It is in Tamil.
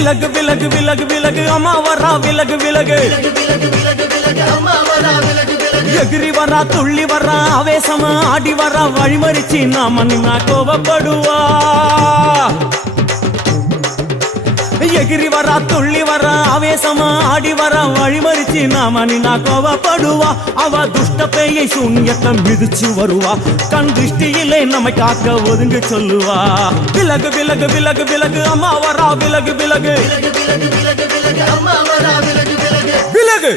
விலகு விலகு விலகு விலகு அம்மா வரா விலகு விலகு எகிரி வரா துள்ளி வரா ஆவேசமா ஆடி வரா வழிமறிச்சு நாம நின்னா கோபப்படுவா எகிரி வரா துள்ளி வரா ஆவேசமா ஆடி வரா வழிமறிச்சு நாம நின்னா கோபப்படுவா அவ துஷ்ட பேயை சூன்யத்தை மிதிச்சு வருவா கண் திருஷ்டியிலே நம்மை காக்க ஒதுங்க சொல்லுவா விலகு விலகு விலகு விலகு அம்மா வரா விலகு விலகு விலகு